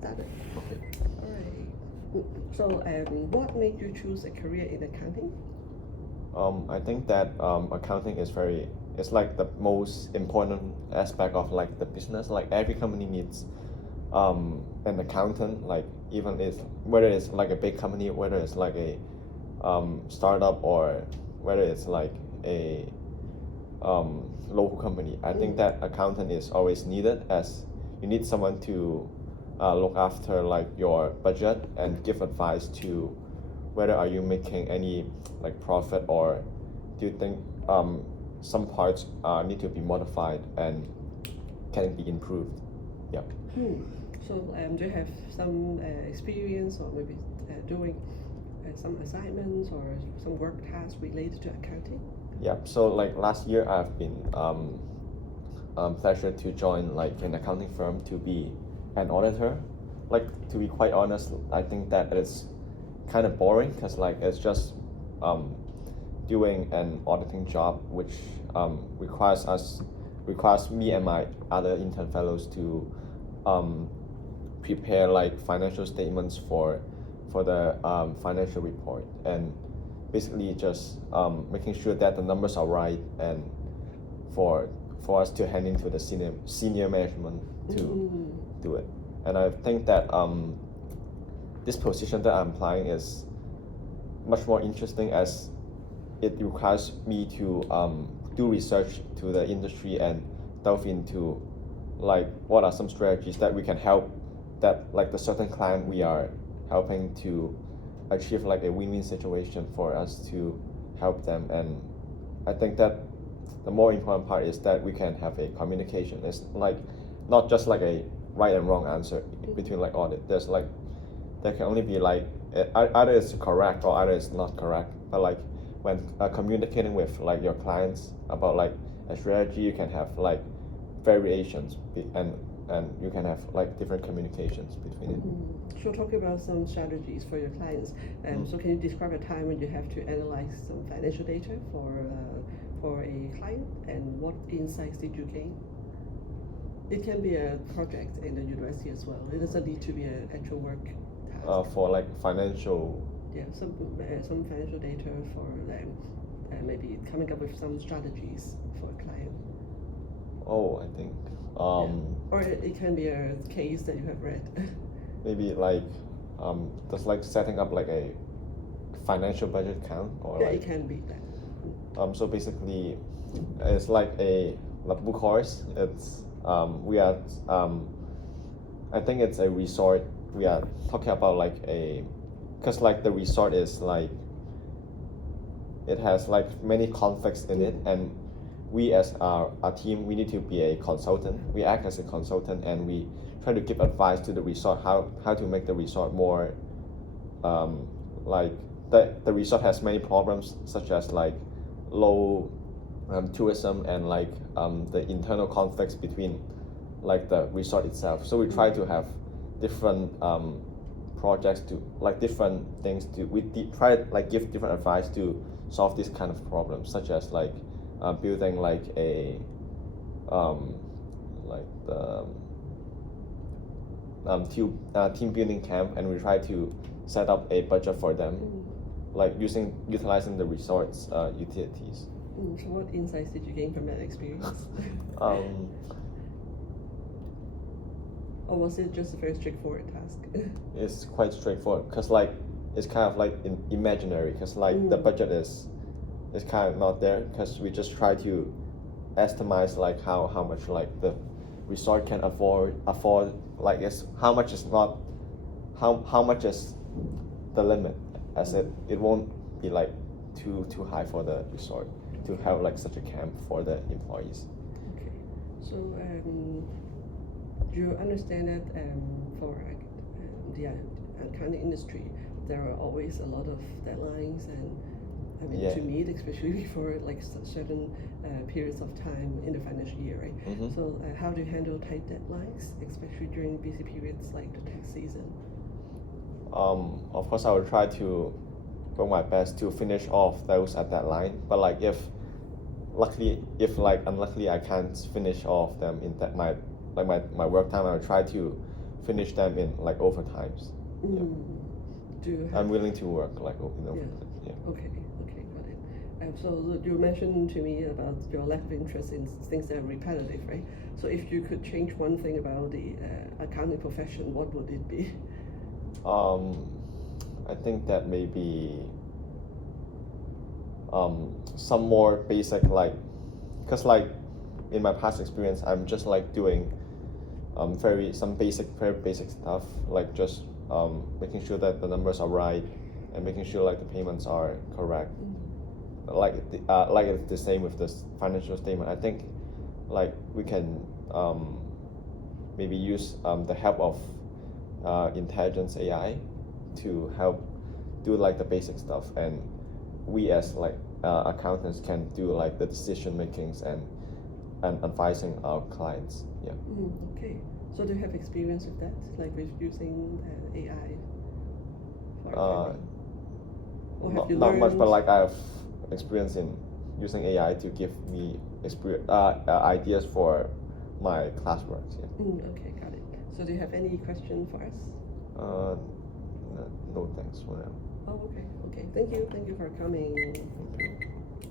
Started. Okay. All right. So, what made you choose a career in accounting? I think that accounting is like the most important aspect of like the business. Like every company needs an accountant. Like even it's whether it's like a big company, whether it's like a startup or whether it's like a local company. I think that accountant is always needed as you need someone to look after like your budget and give advice to whether are you making any like profit or do you think some parts need to be modified and can be improved. Yeah. So, do you have some experience or maybe doing some assignments or some work tasks related to accounting? Yeah. So like last year I've been pleasure to join like an accounting firm to be an auditor. Like to be quite honest, I think that it's kind of boring because like it's just doing an auditing job which requires me and my other intern fellows to prepare like financial statements for the financial report and basically just making sure that the numbers are right and for us to hand into the senior management to do it. And I think that this position that I'm applying is much more interesting as it requires me to do research to the industry and delve into like what are some strategies that we can help that like the certain client we are helping to achieve like a win-win situation for us to help them. And I think that the more important part is that we can have a communication. It's like not just like a right and wrong answer between like audit. There can only be like either it's correct or either it's not correct. But like when communicating with like your clients about like a strategy, you can have like variations and you can have like different communications between it. So, talk about some strategies for your clients. So, can you describe a time when you have to analyze some financial data for a client, and what insights did you gain? It can be a project in the university as well. It doesn't need to be an actual work task. For like financial. Yeah, some financial data for them, maybe coming up with some strategies for a client. I think Or it can be a case that you have read. maybe like just like setting up like a financial budget count or Yeah, like it can be that. so basically it's like a book course. It's we are I think it's a resort. We are talking about like a because like the resort is like it has like many conflicts in it, and we as our team we need to be a consultant. We act as a consultant and we try to give advice to the resort how to make the resort more like the resort has many problems such as like low tourism and like the internal conflicts between like the resort itself. So we try to have different projects to like different things to try to like give different advice to solve this kind of problems, such as like building like a like the team building camp, and we try to set up a budget for them, like utilizing the resort's utilities. So, what insights did you gain from that experience? Or was it just a very straightforward task? It's quite straightforward because like it's kind of like imaginary because like the budget is kind of not there because we just try to estimate like how much like the resort can afford like it's how much is not how much is the limit as it won't be like too high for the resort to have like such a camp for the employees. Okay, so do you understand that for the accounting industry, there are always a lot of deadlines and to meet, especially for like certain periods of time in the financial year, right? So how do you handle tight deadlines, especially during busy periods like the tax season? Of course, I will try to do my best to finish off those at that line. But like if unluckily I can't finish all of them in that my work time, I will try to finish them in like overtimes. Yeah. Do you have, I'm willing to work like in overtime. Yeah. Okay, got it. So you mentioned to me about your lack of interest in things that are repetitive, right? So if you could change one thing about the accounting profession, what would it be? I think that maybe some more basic, like, because like in my past experience, I'm just like doing very basic stuff, like just making sure that the numbers are right and making sure like the payments are correct. Like it's the same with this financial statement. I think like we can maybe use the help of intelligence AI to help do like the basic stuff, and we as like accountants can do like the decision makings and advising our clients. Yeah. Okay. So do you have experience with that, like with using AI for accounting? Or have you Not much, learned? but like I have experience in using AI to give me ideas for my classwork. Yeah. Okay, got it. So do you have any question for us? No thanks for now. Oh, okay. Thank you for coming. Thank you.